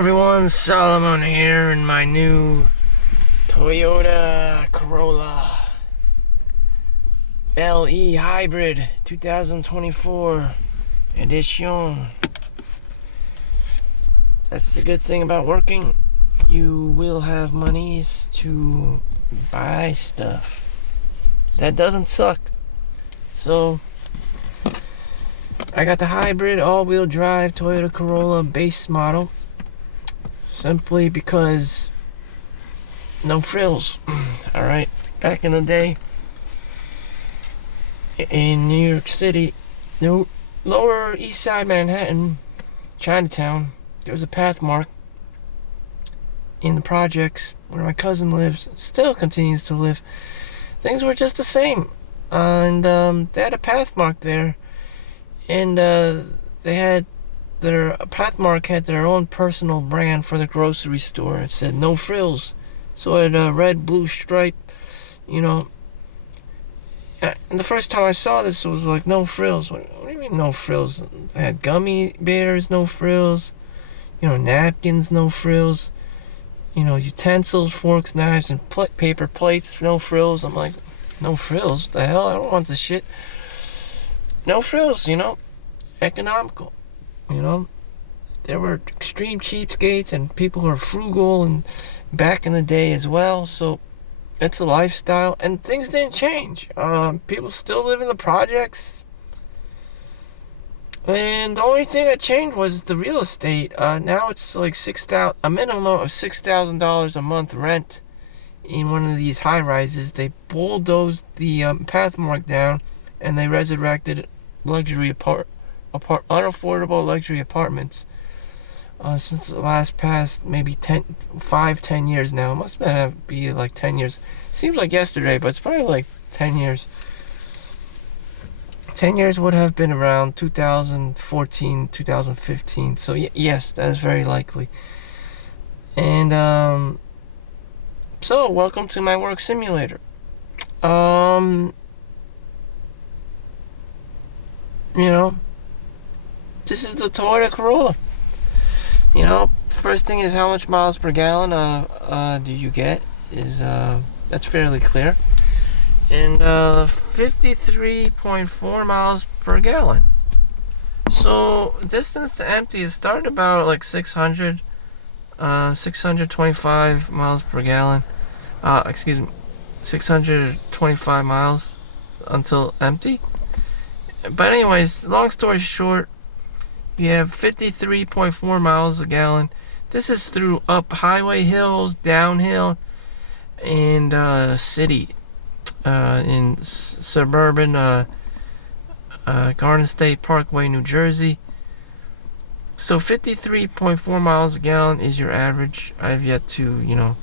everyone, Solomon here in my new Toyota Corolla LE Hybrid 2024 edition. That's the good thing about working. You will have monies to buy stuff. That doesn't suck. So I got the hybrid all-wheel drive Toyota Corolla base model simply because no frills. Alright, back in the day in New York City, no, Lower East Side Manhattan, Chinatown, there was a Pathmark in the projects where my cousin lives, still continues to live. Things were just the same, and they had a Pathmark there, and they had their Pathmark had their own personal brand for the grocery store. It said no frills, so it had a red blue stripe, you know. And the first time I saw this, it was like no frills. What do you mean no frills? They had gummy bears, no frills, napkins, no frills, utensils, forks, knives, and paper plates, no frills. I'm like, no frills? What the hell? I don't want this shit. No frills, economical. There were extreme cheapskates and people who are frugal and back in the day as well. So it's a lifestyle, and things didn't change. People still live in the projects, and the only thing that changed was the real estate. Now it's like a minimum of $6,000 a month rent in one of these high rises. They bulldozed the Pathmark down, and they resurrected luxury unaffordable luxury apartments since the last past maybe 10 years now. It must be like 10 years. Seems like yesterday, but it's probably like 10 years. 10 years would have been around 2014, 2015. So yes, that is very likely. And so welcome to my work simulator. This is the Toyota Corolla. First thing is how much miles per gallon do you get is that's fairly clear. And 53.4 miles per gallon. So distance to empty is started about like 625 miles per gallon. 625 miles until empty. But anyways, long story short, you have 53.4 miles a gallon. This is through up highway hills, downhill, and city, in suburban Garden State Parkway, New Jersey. So 53.4 miles a gallon is your average. I've yet to,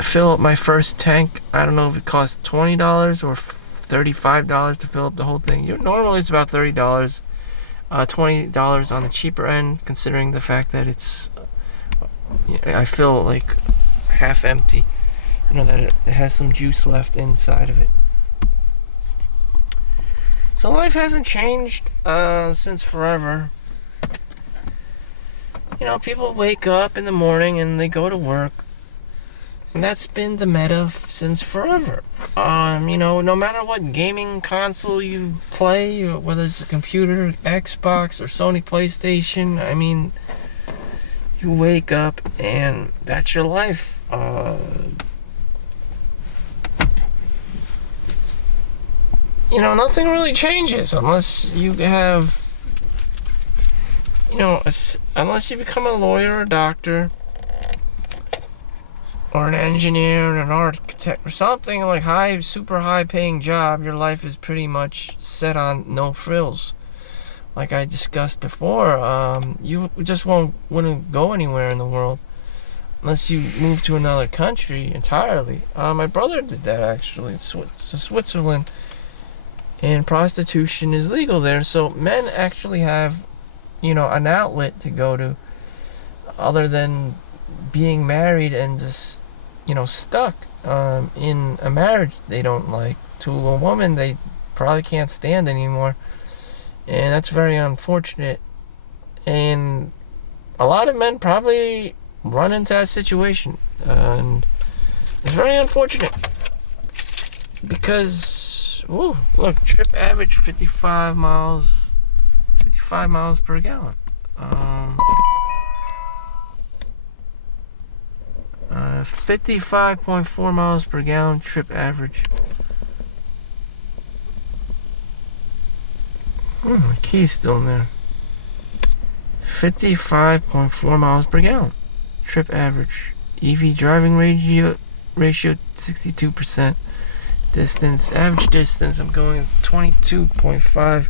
fill up my first tank. I don't know if it costs $20 or $35 to fill up the whole thing. Normally it's about $30, $20 on the cheaper end, considering the fact that it's I fill like half empty, that it has some juice left inside of it. So life hasn't changed since forever. People wake up in the morning and they go to work. And that's been the meta since forever. No matter what gaming console you play, whether it's a computer, Xbox, or Sony PlayStation, you wake up and that's your life. Nothing really changes unless you have, unless you become a lawyer or a doctor, or an engineer, or an architect, or something like super high paying job. Your life is pretty much set on no frills. Like I discussed before, you just wouldn't go anywhere in the world unless you move to another country entirely. My brother did that actually in Switzerland, and prostitution is legal there. So men actually have, an outlet to go to other than being married and just stuck in a marriage they don't like, to a woman they probably can't stand anymore. And that's very unfortunate. And a lot of men probably run into that situation. And it's very unfortunate. Because, ooh, look, trip average 55 miles per gallon. 55.4 miles per gallon trip average. My key's still in there. 55.4 miles per gallon trip average. EV driving ratio 62%. Average distance, I'm going 22.5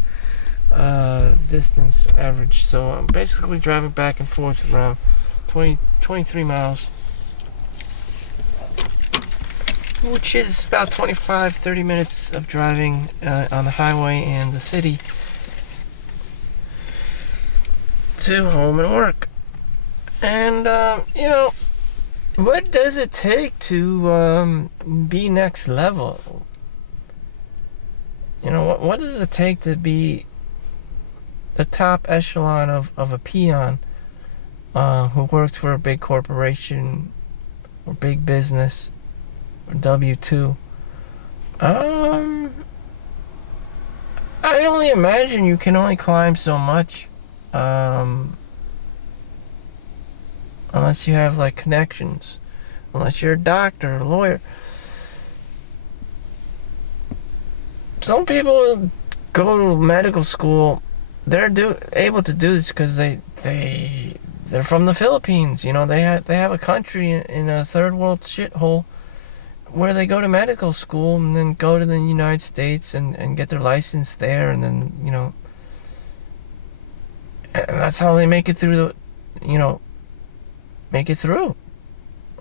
distance average. So I'm basically driving back and forth around 23 miles, which is about 25-30 minutes of driving on the highway and the city to home and work. And what does it take to be next level? What does it take to be the top echelon of a peon who worked for a big corporation or big business or W-2? I only imagine you can only climb so much unless you have like connections, unless you're a doctor or a lawyer. Some people go to medical school. They're able to do this because they're from the Philippines. They have a country in a third world shithole where they go to medical school and then go to the United States and get their license there, and then and that's how they make it through make it through.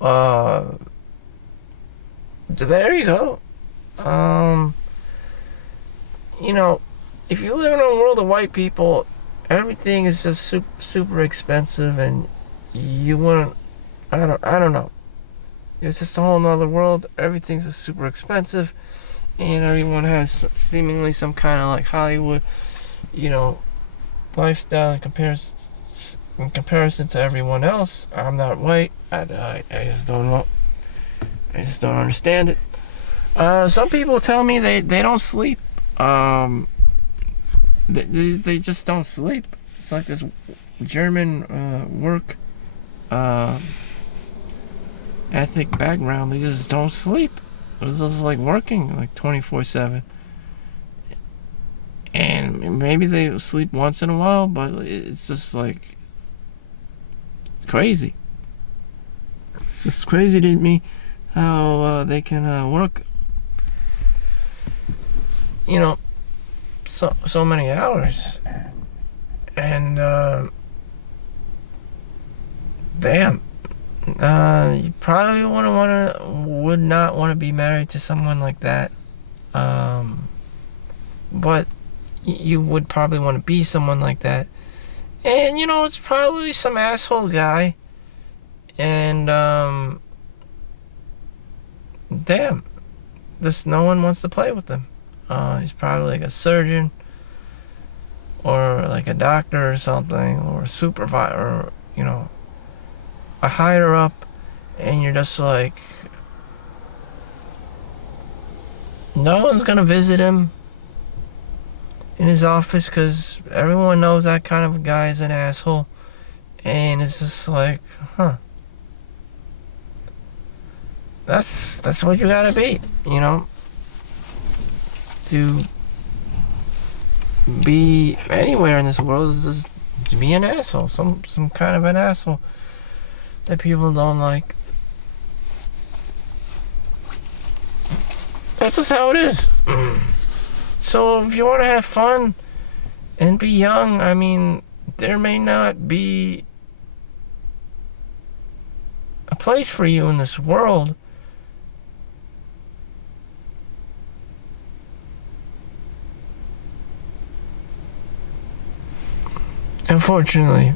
So there you go. If you live in a world of white people, everything is just super expensive, and you want, I don't know. It's just a whole nother world. Everything's just super expensive, and everyone has seemingly some kind of like Hollywood, lifestyle in comparison to everyone else. I'm not white. I just don't know. I just don't understand it. Some people tell me they don't sleep. They just don't sleep. It's like this German work ethic background. They just don't sleep. It's just like working like 24/7. And maybe they sleep once in a while, but it's just like crazy. It's just crazy to me how they can work so many hours, and damn, you probably would not want to be married to someone like that, but you would probably want to be someone like that. And it's probably some asshole guy, and damn, no one wants to play with him. He's probably like a surgeon or like a doctor or something, or a supervisor, or a higher up, and you're just like, no one's gonna visit him in his office because everyone knows that kind of a guy is an asshole. And it's just like, that's what you gotta be, to be anywhere in this world, is just to be an asshole, some kind of an asshole that people don't like. That's just how it is. So if you want to have fun and be young, I mean, there may not be a place for you in this world. Unfortunately,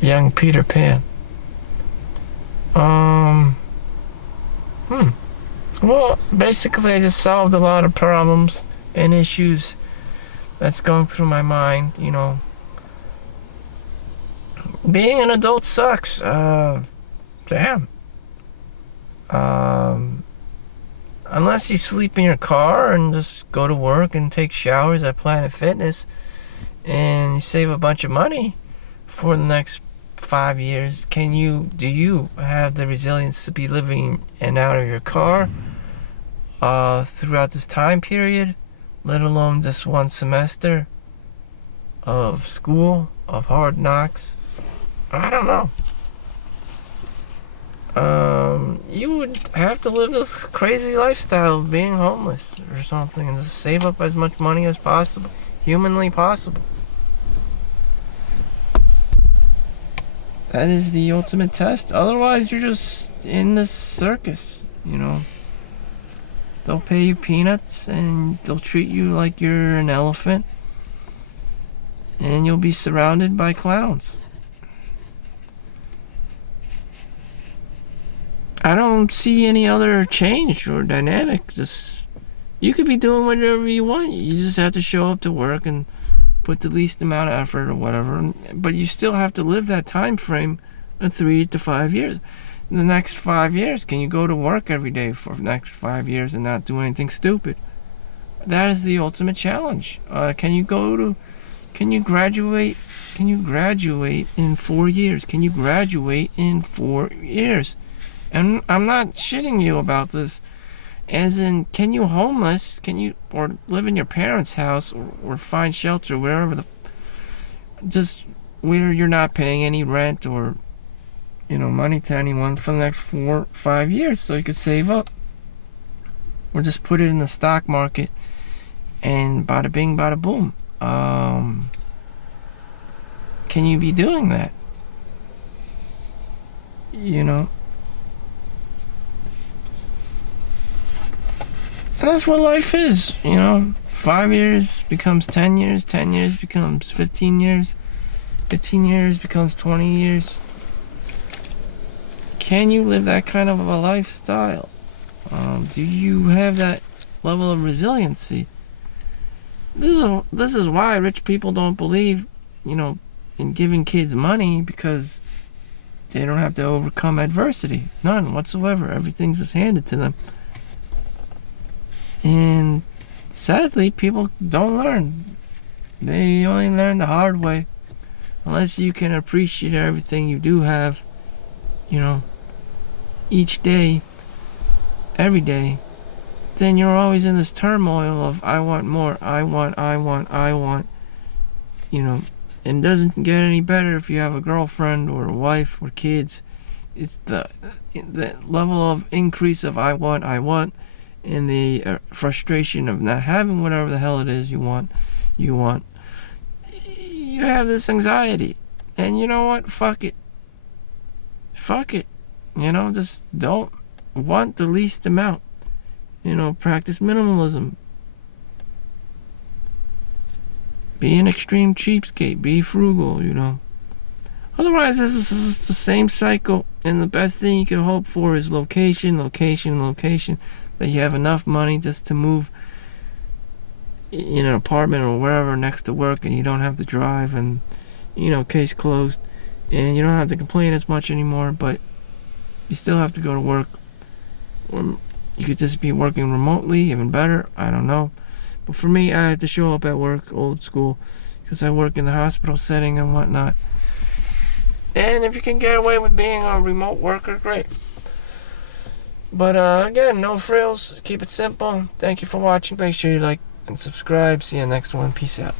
young Peter Pan. Well, basically I just solved a lot of problems and issues that's going through my mind, Being an adult sucks. Damn. Unless you sleep in your car and just go to work and take showers at Planet Fitness and you save a bunch of money for the next 5 years, do you have the resilience to be living in and out of your car throughout this time period, let alone just one semester of school, of hard knocks? I don't know. You would have to live this crazy lifestyle of being homeless or something and just save up as much money as possible, humanly possible. That is the ultimate test. Otherwise, you're just in this circus, you know. They'll pay you peanuts and they'll treat you like you're an elephant, and you'll be surrounded by clowns. I don't see any other change or dynamic. Just, you could be doing whatever you want. You just have to show up to work and put the least amount of effort or whatever. But you still have to live that time frame of 3 to 5 years. In the next 5 years, can you go to work every day for the next 5 years and not do anything stupid? That is the ultimate challenge. Can you graduate? Can you graduate in 4 years? Can you graduate in 4 years? And I'm not shitting you about this. As in, can you homeless? Or live in your parents' house or find shelter wherever just where you're not paying any rent or, money to anyone for the next 4 5 years, so you could save up, or just put it in the stock market and bada bing, bada boom. Can you be doing that? And that's what life is, 5 years becomes 10 years, 10 years becomes 15 years, 15 years becomes 20 years. Can you live that kind of a lifestyle? Do you have that level of resiliency? This is why rich people don't believe, in giving kids money, because they don't have to overcome adversity. None whatsoever. Everything's just handed to them. And sadly, people don't learn. They only learn the hard way. Unless you can appreciate everything you do have, each day, every day, then you're always in this turmoil of I want more, I want, and it doesn't get any better if you have a girlfriend or a wife or kids. It's the level of increase of I want, and the frustration of not having whatever the hell it is you want. You have this anxiety, and you know what? Fuck it. Just don't want the least amount. Practice minimalism. Be an extreme cheapskate. Be frugal, Otherwise, this is the same cycle, and the best thing you can hope for is location. That you have enough money just to move in an apartment or wherever next to work, and you don't have to drive, and case closed, and you don't have to complain as much anymore, but you still have to go to work. Or you could just be working remotely, even better. I don't know. But for me, I have to show up at work, old school, because I work in the hospital setting and whatnot. And if you can get away with being a remote worker, great. But again, no frills. Keep it simple. Thank you for watching. Make sure you like and subscribe. See you next one. Peace out.